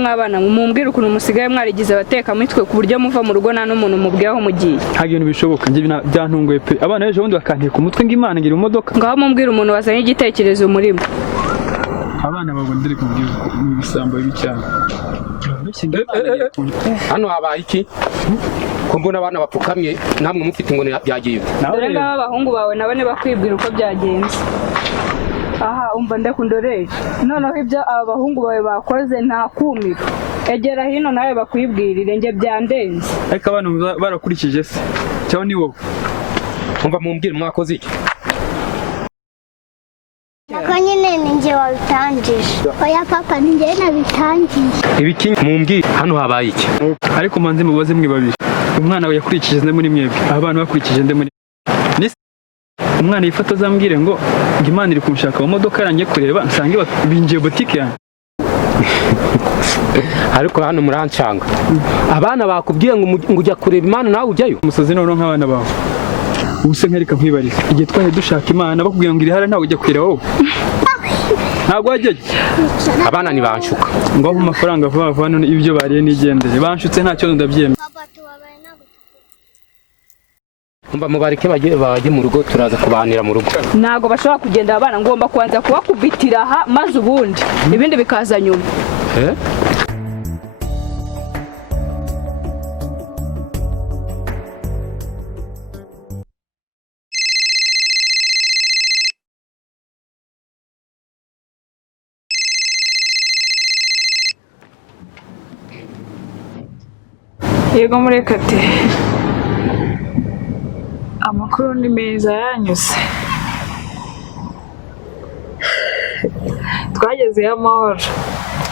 mwabana mumbwira ukuntu musigaye mwarigize abateka mitwe ku buryo muva mu rugo nta n'umuntu mubwiraho mugiye. Nta bintu bishoboka nje byantunguye pe. Abana ejo bundi bakanteka umutwe ng'Imana ngira imodoka. Ngaho mumbwira umuntu wazanye igitekerezo murimo. Abana bagondere kubwira mu bisambo b'icyana. Hano habaye iki? Ko mbona abana bapfukamye namwe mufite ngo byagiye. Dore ngaba abahungu bawe nabone bakwibwira uko byagenze. Aha umva ndakundoreye. Noneho ibyo aba bahungu bawe bakoze nta kumiro. Egera hino nawe bakwibwirire nge byandenze. Ariko abana barakurikije se. Cyaho ni wowe. Umva mumbwire mwakoze iki? Nyine ninjye wabitangije. Oya papa ninjye nabitangiye. Ibiki mumbwire hano habaye iki? Ariko manze mubaze mwe babiri. Umwana we yakurikije nde muri mwebwe. Abana bakurikije nde muri umwana yifata azambwire ngo Imana iri kumushaka mu modoka yarangiye kureba nsange binjiye boutique yanjye. Ariko hano murancanga. Abana bakubwiye ngo ujya kureba Imana nawe ujyayo. Umusozi none nk'abana bawe. Ubuse nkarika nkwibarira. Igihe twaje dushaka Imana bakubwiye ngo iri hara ntawe ujya kwira wowe. Ntabwo wajyaje. Abana ni banshuka. Ngo mu mafaranga vuba vuba none ibyo bariye nigendere. Banshutse nta cyo ndabyemera. Umva mubareke baje mu rugo turaza kubanira mu rugo. Nago bashobora kugenda abana ngomba kwanza kubakubitira aha maze ubundi ibindi bikaza nyuma. Yego murekate. Amakuru ni meza yanyuze. Twagezeyo amahoro.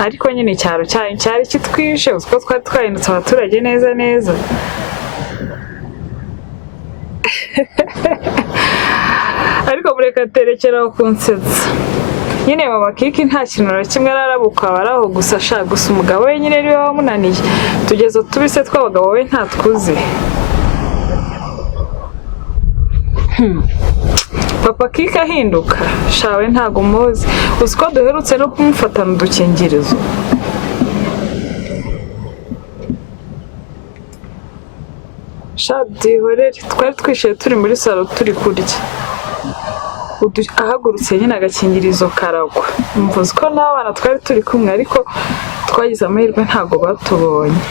Ariko nyine icyaro cyari kitwishe uko twari twahindutse abaturage neza. Ariko murekate kunsetsa. Nyine mama Kiki nta kintu na kimwe ararabuka baraho gusa ashaka gusa umugabo we nyine ari we wamunaniye. Tugeze tubise tw'abagabo we ntatwuze. Papa Kiki ahinduka shawe ntago muzi uziko duherutse no kumufatana udukingirizo. Shadihorere twari twishyuye turi muri salo turi kurya. Ahagurutse nyine agakingirizo karagwa. Mvuze ko n'abana twari turi kumwe ariko twagize amahirwe ntago batubonye.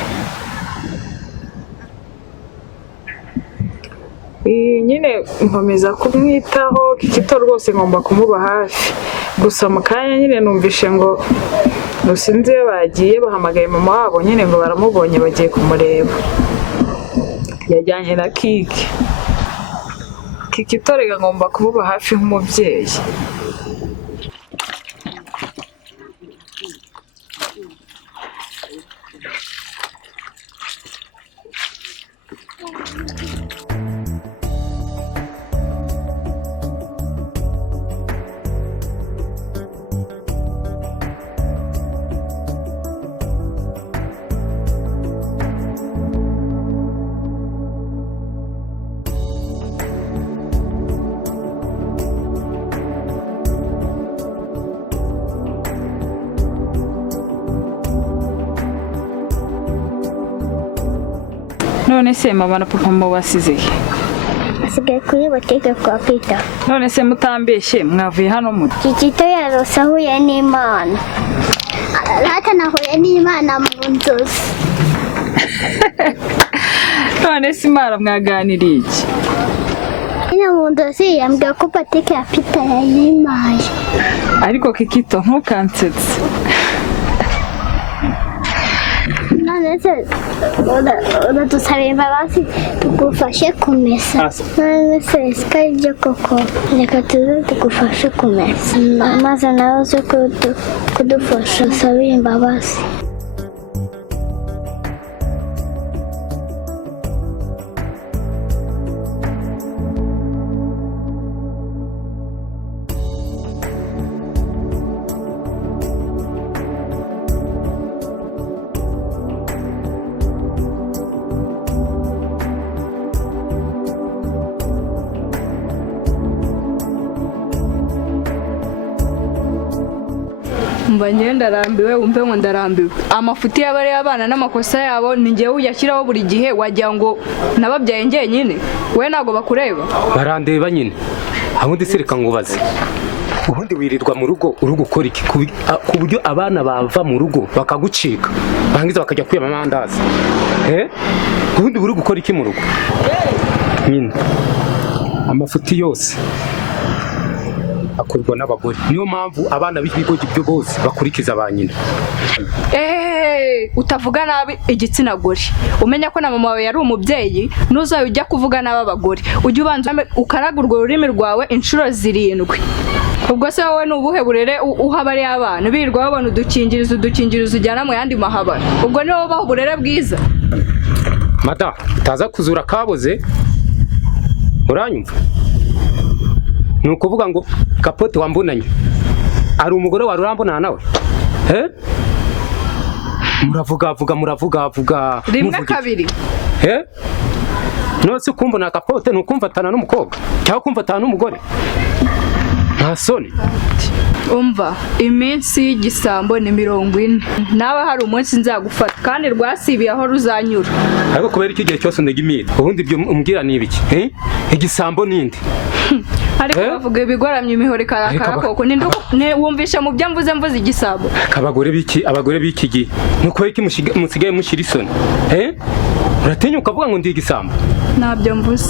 Nyine nkomeza kumwitaho Kikito rwose ngomba kumuba hafi. Gusa mu kanya nyine numvishe ngo nusinze bagiye bahamagaye mama wabo nyine ngo baramubonye bagiye kumureba. Yajyanye na Kiki. Kikito rega ngomba kumuba hafi nk'umubyeyi. None se mama na papa mubasize he? Asigaye kuri botike kwa Peter. None se mutambeshye mwavuye hano muto? Kikito yarose ahuye n'Imana. Rata nahuye n'Imana mu nzozi. None se Imana mwaganiriye iki? Ina mu nzozi yambwiye ko botike ya Peter yayimaye. Ariko Kikito ntukansetse. Udusaba imbabazi tugufashe kumesa. None se sika ibyo koko reka tuze tugufashe kumesa maze nawe uze kudufasha usabire imbabazi. umva njye ndarambiwe wumve ngo ndarambiwe amafuti y'abari abana n'amakosa yabo ni njyewe uyashyiraho buri gihe wagira ngo nababyaye njyenyine we ntabwo bakureba barandeba nyine abundi sereka ngubaze ubundi wirirwa mu rugo uri gukora iki ku buryo abana bava mu rugo bakagucika barangiza bakajya kwiba amandazi ubundi uri gukora iki mu rugo nyine amafuti yose akorwa n'abagore niyo mpamvu abana b'ibigo ibyo bose bakurikiza ba nyina utavuga nabi igitsina gore umenya ko na mama wawe yari umubyeyi nuzayo ujya kuvuga nabi abagore ujye ubanza ukaraga urwo rurimi rwawe inshuro 7 ubwo se wowe nubuhe burere uhabari abana birirwa babona udukingirizo ujyana mu yandi mahabara ubwo niwo baho burere bwiza mada utaza kuzura kaboze uranyumva ni ukuvuga ngo kapote wambonanye ari umugore wari urambonana nawe muravuga rimwe kabiri nose kumbona kapote ni ukumvatana n'umukobwa cyangwa kumvatana n'umugore nta soni umva iminsi y'igisambo ni 40 nawe hari umunsi nzagufata kandi rwasibiye aho ruzanyura ariko kubera iki gihe cyose ndega imira ubundi ibyo umbwira ni ibiki igisambo nindi ariko bavuga ibigoramye imihoro ikarakara koko wumvisha mu byo mvuze igisambo abagore b'iki gihe nuko iki musigaye mushira isoni uratinya ukavuga ngo ndi igisambo ntabyo mvuze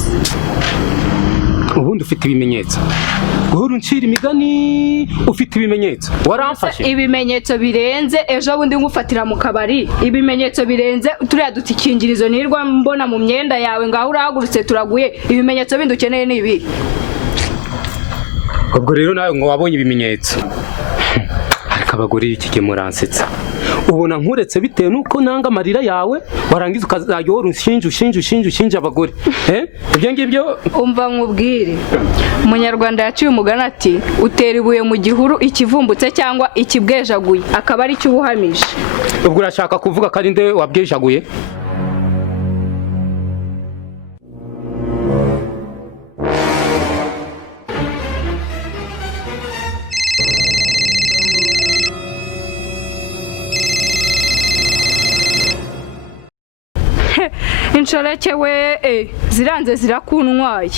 ubundi ufite ibimenyetso guhura uncira imigani ufite ibimenyetso waramfashe ibimenyetso birenze ejo bundi ngufatira mu kabari ibimenyetso birenze turiya dutikingirizo nirwa mbona mu myenda yawe ngaho urahagurutse turaguye ibimenyetso bindi ukeneye ni ibi ubwo rero nawe ngo wabonye ibimenyetso ariko abagore iki gihe muransetsa ubona nkuretse bitewe nuko nanga amarira yawe warangiza ukazajya wora ushinja abagore ibyo ngibyo umva nkubwire umunyarwanda yaciye umugani ati utera ibuye mu gihuru ikivumbutse cyangwa ikibwejaguye akaba ari cyo ubuhamije ubwo urashaka kuvuga ko ari nde wabwejaguye inshoreke we ziranze zirakunwaye